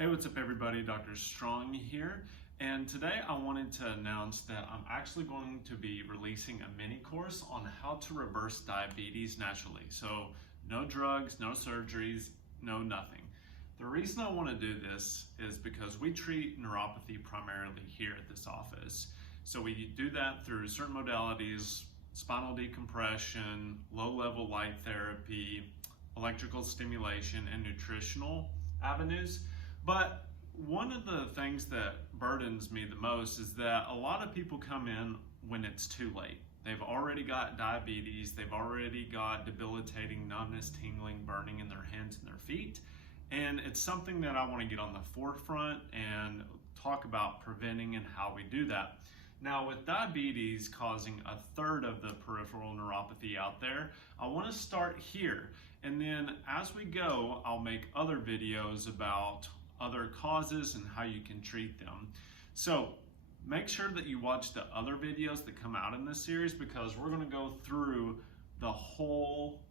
Hey, what's up everybody? Dr. Strong here, and today I wanted to announce that I'm actually going to be releasing a mini course on how to reverse diabetes naturally. So no drugs, no surgeries, no nothing. The reason I want to do this is because we treat neuropathy primarily here at this office. So we do that through certain modalities: spinal decompression, low-level light therapy, electrical stimulation, and nutritional avenues. But one of the things that burdens me the most is that a lot of people come in when it's too late. They've already got diabetes, they've already got debilitating numbness, tingling, burning in their hands and their feet. And it's something that I want to get on the forefront and talk about preventing and how we do that. Now, with diabetes causing a third of the peripheral neuropathy out there, I want to start here. And then as we go, I'll make other videos about other causes and how you can treat them. So make sure that you watch the other videos that come out in this series, because we're going to go through the whole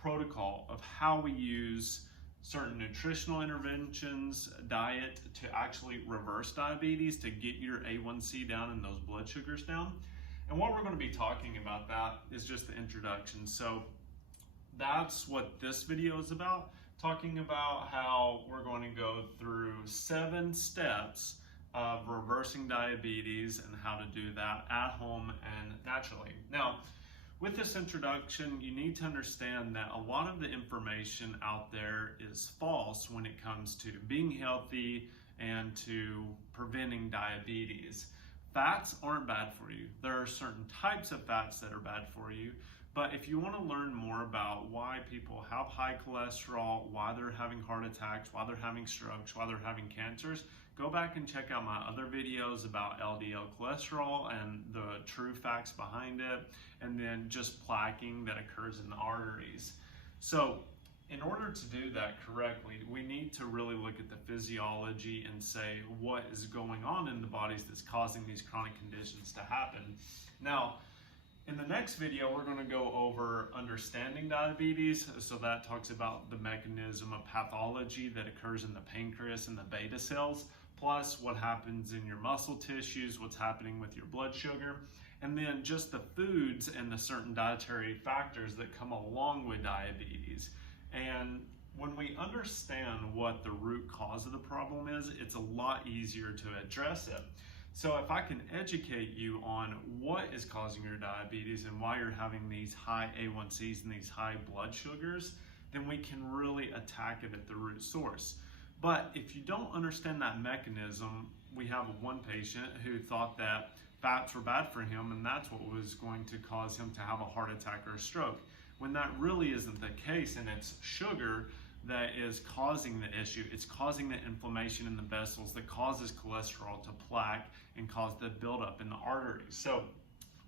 protocol of how we use certain nutritional interventions, diet, to actually reverse diabetes, to get your A1C down and those blood sugars down. And what we're going to be talking about that is just the introduction. So that's what this video is about, talking about how we're going to go through 7 steps of reversing diabetes and how to do that at home and naturally. Now, with this introduction, you need to understand that a lot of the information out there is false when it comes to being healthy and to preventing diabetes. Fats aren't bad for you. There are certain types of fats that are bad for you. But if you want to learn more about why people have high cholesterol, why they're having heart attacks, why they're having strokes, why they're having cancers, go back and check out my other videos about LDL cholesterol and the true facts behind it, and then just plaquing that occurs in the arteries. So in order to do that correctly, we need to really look at the physiology and say what is going on in the bodies that's causing these chronic conditions to happen. Now, in the next video, we're going to go over understanding diabetes. So that talks about the mechanism of pathology that occurs in the pancreas and the beta cells, plus what happens in your muscle tissues, what's happening with your blood sugar, and then just the foods and the certain dietary factors that come along with diabetes. And when we understand what the root cause of the problem is, it's a lot easier to address it. So if I can educate you on what is causing your diabetes and why you're having these high A1Cs and these high blood sugars, then we can really attack it at the root source. But if you don't understand that mechanism, we have one patient who thought that fats were bad for him and that's what was going to cause him to have a heart attack or a stroke, when that really isn't the case, and it's sugar that is causing the issue. It's causing the inflammation in the vessels that causes cholesterol to plaque and cause the buildup in the arteries. So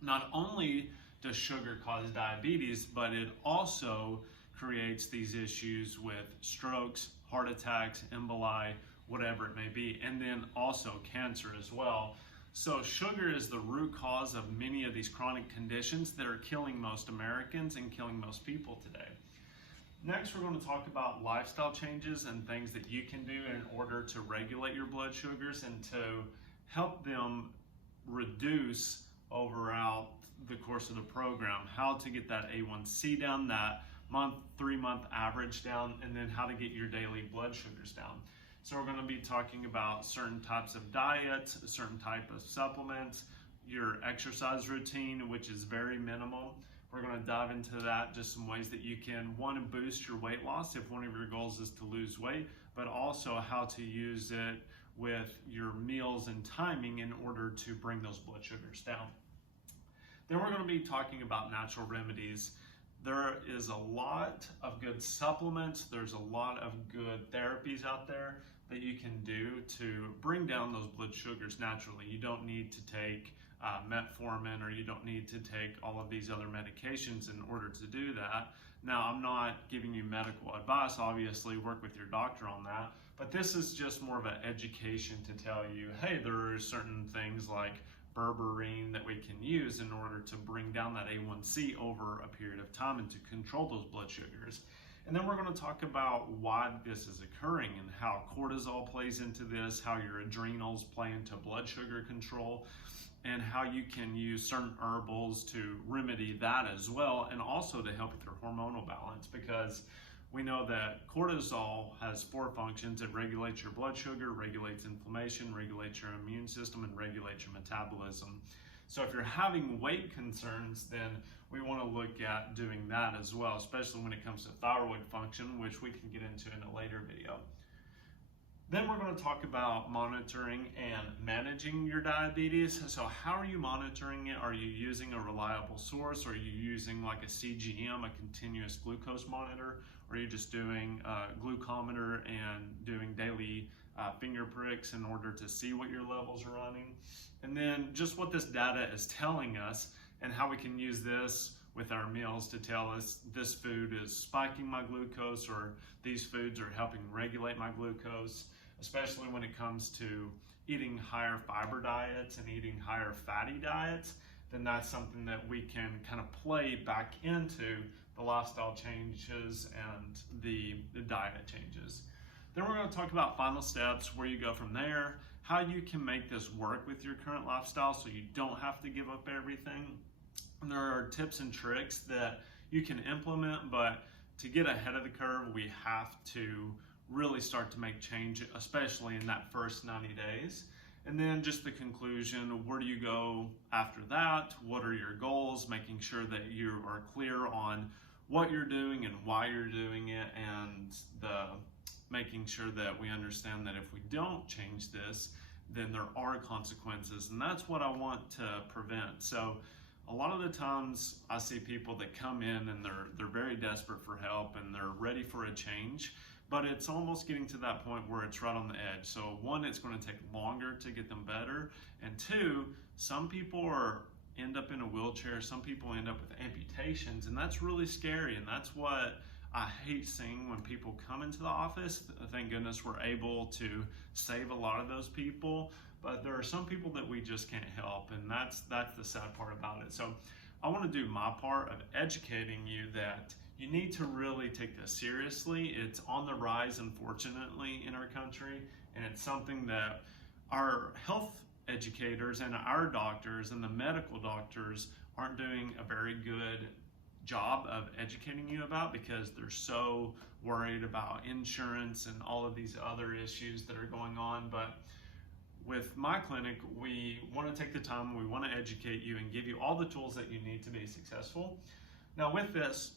not only does sugar cause diabetes, but it also creates these issues with strokes, heart attacks, emboli, whatever it may be, and then also cancer as well. So sugar is the root cause of many of these chronic conditions that are killing most Americans and killing most people today. Next, we're going to talk about lifestyle changes and things that you can do in order to regulate your blood sugars and to help them reduce overall the course of the program. How to get that A1C down, that 3-month average down, and then how to get your daily blood sugars down. So we're going to be talking about certain types of diets, certain type of supplements, your exercise routine, which is very minimal. We're going to dive into that, just some ways that you can, one, boost your weight loss if one of your goals is to lose weight, but also how to use it with your meals and timing in order to bring those blood sugars down. Then we're going to be talking about natural remedies. There is a lot of good supplements, there's a lot of good therapies out there that you can do to bring down those blood sugars naturally. You don't need to take metformin, or you don't need to take all of these other medications in order to do that. Now, I'm not giving you medical advice, obviously work with your doctor on that, but this is just more of an education to tell you, hey, there are certain things like berberine that we can use in order to bring down that A1C over a period of time and to control those blood sugars. And then we're going to talk about why this is occurring and how cortisol plays into this, how your adrenals play into blood sugar control, and how you can use certain herbals to remedy that as well, and also to help with your hormonal balance, because we know that cortisol has 4 functions. It regulates your blood sugar, regulates inflammation, regulates your immune system, and regulates your metabolism. So if you're having weight concerns, then we want to look at doing that as well, especially when it comes to thyroid function, which we can get into in a later video. Then we're going to talk about monitoring and managing your diabetes. So how are you monitoring it? Are you using a reliable source? Are you using like a CGM, a continuous glucose monitor? Or are you just doing a glucometer and doing daily finger pricks in order to see what your levels are running? And then just what this data is telling us and how we can use this with our meals to tell us this food is spiking my glucose or these foods are helping regulate my glucose, especially when it comes to eating higher fiber diets and eating higher fatty diets. Then that's something that we can kind of play back into the lifestyle changes and the diet changes. Then we're going to talk about final steps, where you go from there, how you can make this work with your current lifestyle so you don't have to give up everything. And there are tips and tricks that you can implement, but to get ahead of the curve, we have to really start to make change, especially in that first 90 days. And then just the conclusion, where do you go after that? What are your goals? Making sure that you are clear on what you're doing and why you're doing it, and making sure that we understand that if we don't change this, then there are consequences, and that's what I want to prevent. So a lot of the times I see people that come in and they're very desperate for help and they're ready for a change, but it's almost getting to that point where it's right on the edge. So 1, it's going to take longer to get them better, and 2, some people end up in a wheelchair, some people end up with amputations, and that's really scary, and that's what I hate seeing when people come into the office. Thank goodness we're able to save a lot of those people, but there are some people that we just can't help, and that's the sad part about it. So I want to do my part of educating you that you need to really take this seriously. It's on the rise, unfortunately, in our country, and it's something that our health educators and our doctors and the medical doctors aren't doing a very good job of educating you about, because they're so worried about insurance and all of these other issues that are going on. But with my clinic, we want to take the time, we want to educate you and give you all the tools that you need to be successful. Now with this,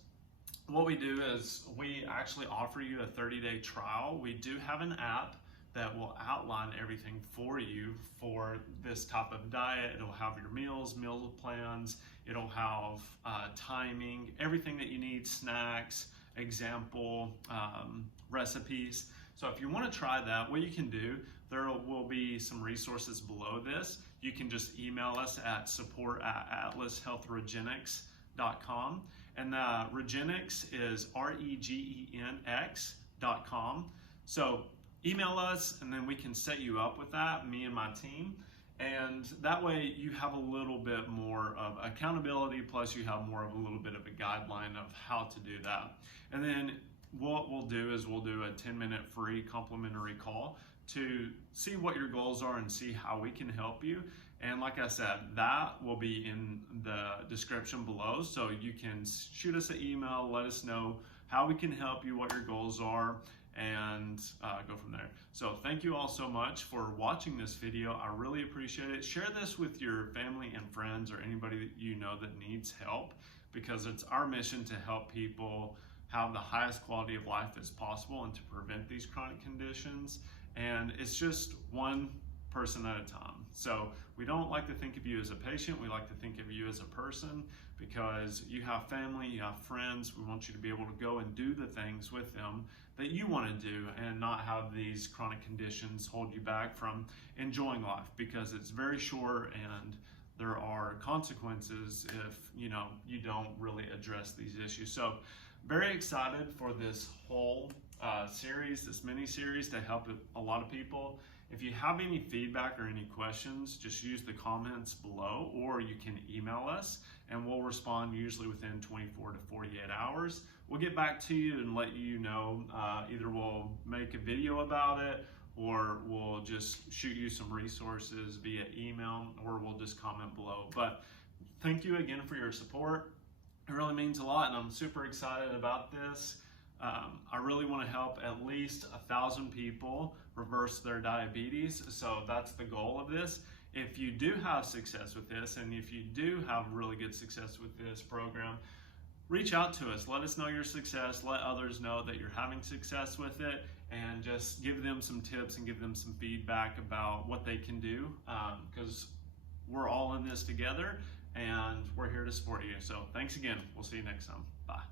what we do is we actually offer you a 30-day trial. We do have an app that will outline everything for you for this type of diet. It'll have your meals, meal plans, it'll have timing, everything that you need, snacks, example, recipes. So if you want to try that, what you can do, there will be some resources below this. You can just email us at support@atlashealthregenics.com. And Regenics is REGENX.com. So email us, and then we can set you up with that, me and my team. And that way you have a little bit more of accountability, plus you have more of a little bit of a guideline of how to do that. And then what we'll do is we'll do a 10-minute free complimentary call to see what your goals are and see how we can help you. And like I said, that will be in the description below, so you can shoot us an email, let us know how we can help you, what your goals are, and go from there. So thank you all so much for watching this video. I really appreciate it. Share this with your family and friends or anybody that you know that needs help, because it's our mission to help people have the highest quality of life as possible and to prevent these chronic conditions. And it's just one person at a time. So we don't like to think of you as a patient, we like to think of you as a person, because you have family, you have friends. We want you to be able to go and do the things with them that you want to do and not have these chronic conditions hold you back from enjoying life, because it's very short and there are consequences if you don't really address these issues. So very excited for this whole series, this mini series, to help a lot of people. If you have any feedback or any questions, just use the comments below, or you can email us and we'll respond usually within 24 to 48 hours. we'll get back to you and let you know. Either we'll make a video about it, or we'll just shoot you some resources via email, or we'll just comment below. But thank you again for your support. It really means a lot, and I'm super excited about this. I really want to help at least 1,000 people reverse their diabetes, so that's the goal of this. If you do have success with this, and if you do have really good success with this program, reach out to us. Let us know your success. Let others know that you're having success with it, and just give them some tips and give them some feedback about what they can do, because we're all in this together and we're here to support you. So thanks again. We'll see you next time. Bye.